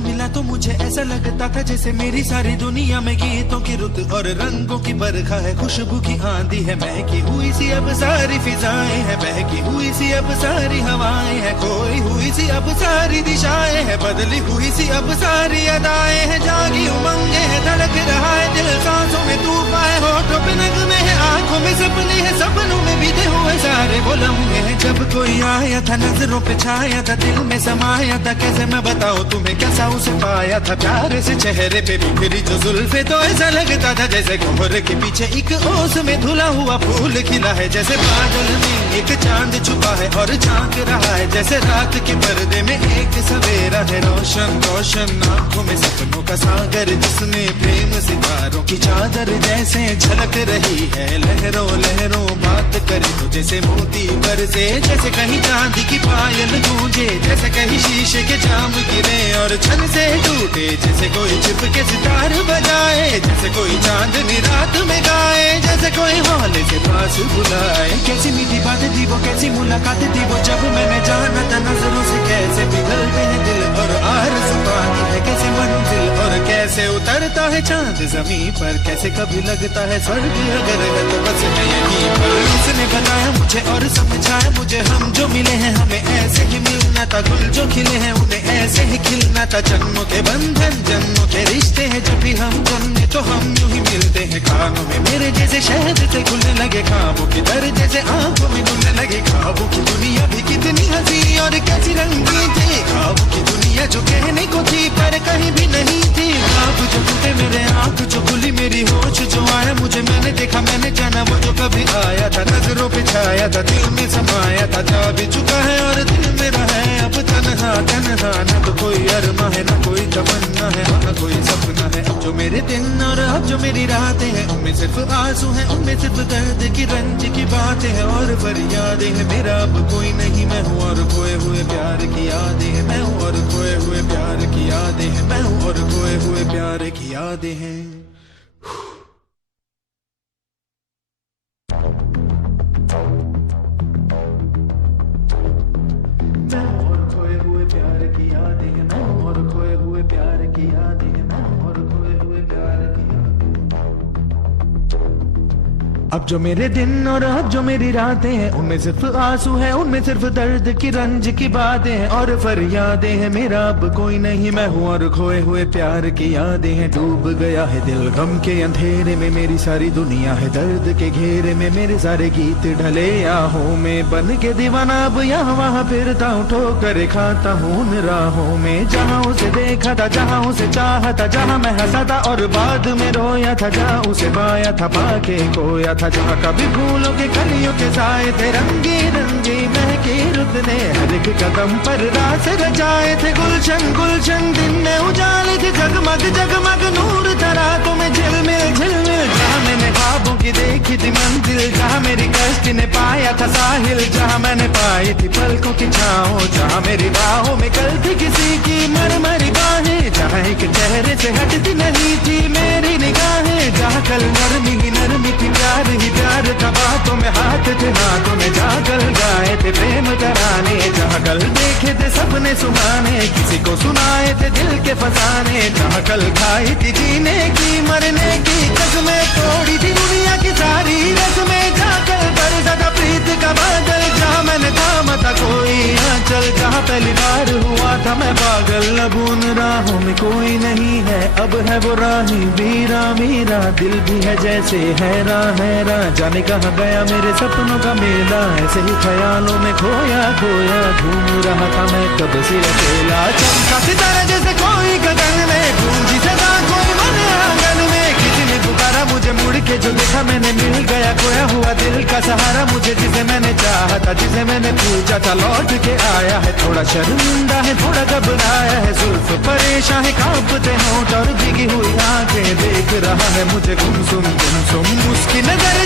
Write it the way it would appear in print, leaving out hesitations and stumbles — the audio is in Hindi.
मिला तो मुझे ऐसा लगता था जैसे मेरी सारी दुनिया में गीतों की रुत और रंगों की बरखा है, खुशबू की आंधी है, महकी हुई सी अब सारी फिजाएं है, बहकी हुई सी अब सारी हवाएं है, खोई हुई सी अब सारी दिशाएं है, बदली हुई सी अब सारी अदाएं है, जागी उमंगे है, धड़क रहा है दिल, सांसों में तूफान है, होठों पे नगमे है, आंखों में सपने है, सपनों में बीते हुए सारे वो लम्हे हैं। जब कोई आया था नजरों पे छाया था, दिल में समाया था, कैसे मैं बताऊं तुम्हें कैसा उसे पाया था, प्यारे से चेहरे पे बिखरी जो जुल्फे, तो ऐसा लगता था जैसे कोहरे के पीछे एक ओस में धुला हुआ फूल खिला है, जैसे बादल में एक चांद छुपा है और झांक रहा है, जैसे रात के पर्दे में एक सवेरा है, रोशन रोशन आंखों में सपनों का सागर, जिसने प्रेम सितारों की चादर जैसे झलक रही है, लहरों लहरों बात करे तो जैसे मोती बरसे, जैसे कहीं चांदी की पायल गूंजे, जैसे कहीं शीशे के जाम गिरे और छन से टूटे, जैसे कोई छिप के सितार बजाए, जैसे कोई चांदनी रात में गाए, जैसे कोई हौले से पास बुलाए। कैसी मीठी बात थी वो, कैसी मुलाकात थी वो, जब मैंने जाना था नजरों से कैसे पिघलते हैं दिल और आरज़ू पाती है कैसे मंजिल, और कैसे उतरता है चांद जमीन पर, कैसे कभी लगता है स्वर्ग अगर है तो बस मैं यहीं पर। उसने बताया मुझे और समझाया मुझे, हम जो मिले हैं हमें ऐसे ही मिलना था, गुल जो खिले हैं उन्हें ऐसे ही खिलना था, जन्मों के बंधन जन्मों के रिश्ते हैं, जब भी हम जन्मे तो हम यूं ही मिलते हैं, कानों में मेरे जैसे शहद से खुलने लगे ख्वाबों की दर, जैसे आंखों में घुलने लगे ख्वाबों की दुनिया भी कितनी हंसी और कैसी रंगीन थी, ख्वाबों की दुनिया जो कहने को थी पर कहीं भी नहीं थी, ख्वाब जो टूटे मेरे आंख जो खुली मेरी होश जो आया मुझे, मैंने देखा मैंने जाना वो जो कभी आया था, नजरों पे छाया था, दिल में समाया था, जा भी चुका है और दिल मेरा है अब तन्हा तन्हा, न तो कोई अरमा है न कोई तमन्ना है न कोई सपना है, अब जो मेरे दिन और अब जो मेरी रातें हैं उनमें सिर्फ आंसू हैं, उनमें सिर्फ दर्द की रंज की बातें हैं और फरियादें हैं, मेरा अब कोई नहीं मैं हूँ और खोए हुए प्यार की यादें हैं, मैं हूँ और खोए हुए प्यार की यादें हैं, मैं हूँ और खोए हुए प्यार की यादें हैं। अब जो मेरे दिन और अब जो मेरी रातें हैं उनमें सिर्फ आंसू हैं, उनमें सिर्फ दर्द की रंज की बातें हैं और फरियादें हैं, मेरा अब कोई नहीं मैं हूँ और खोए हुए प्यार की यादें हैं, डूब गया है दिल गम के अंधेरे में, मेरी सारी दुनिया है दर्द के घेरे में, मेरे सारे गीत ढले आहों में, बन के दीवाना अब यहाँ वहाँ फिरता हूँ, ठोकर खाता हूँ उन राहों में, जहाँ उसे देखा था जहाँ उसे चाहा था, जहाँ मैं हंसा था और बाद में रोया था, जहाँ उसे पाया था पाके खोया था, जहाँ कभी फूलों के कलियों के साए थे, रंगी रंगी महकी रुत ने हर एक कदम पर रास रचाए थे, गुलशन गुलशन दिन में उजाले थे, जगमग जगमग नूर था रातों में झिलमिल झिलमिल, जहाँ मैंने ख्वाबों की देखी थी मंजिल, जहाँ मेरी कश्ती ने पाया था साहिल, जहाँ मैंने पाई थी पलकों की छाँव, जहाँ मेरी बाहों में कल थी किसी की मरमरी बाहें, जहाँ एक चेहरे से हटती नहीं थी मेरी निगाहें, जहाँ कल नरमी ही नरमी थी प्यार ही प्यार था, बातों में हाथ थे हाथों में, जहाँ कल गाए थे प्रेम तराने, जहाँ कल देखे थे सपने सुहाने, किसी को सुनाए थे दिल के फसाने, जहाँ कल खाई थी जीने की मरने की कसमें, तोड़ी थी दुनिया की सारी रस्में, जहाँ कल बरसा था प्रीत का बादल, जहाँ मैंने थामा था कोई आंचल, जहाँ पहली बार हुआ था मैं पागल, अब उन राहों में कोई नहीं है, अब है वो राही वीरा मीरा, दिल भी है जैसे हैरान हैरान, जाने कहाँ गया मेरे सपनों का मेला, ऐसे ही ख्यालों में खोया खोया घूम रहा था मैं कब से अकेला, चमका सितारा जैसे कोई गगन में, गूंजी सदा कोई मन आंगन में, किसी ने पुकारा मुझे मुड़ के जो देखा मैंने, मिल गया खोया हुआ दिल का सहारा मुझे, जिसे मैंने चाहा था जिसे मैंने पूछा था लौट के आया है, थोड़ा शर्मिंदा है थोड़ा घबराया है, जुल्फ परेशान है कांपते होंठ और भीगी हुई आंखें, देख रहा है मुझे गुमसुम गुमसुम, उसकी नजर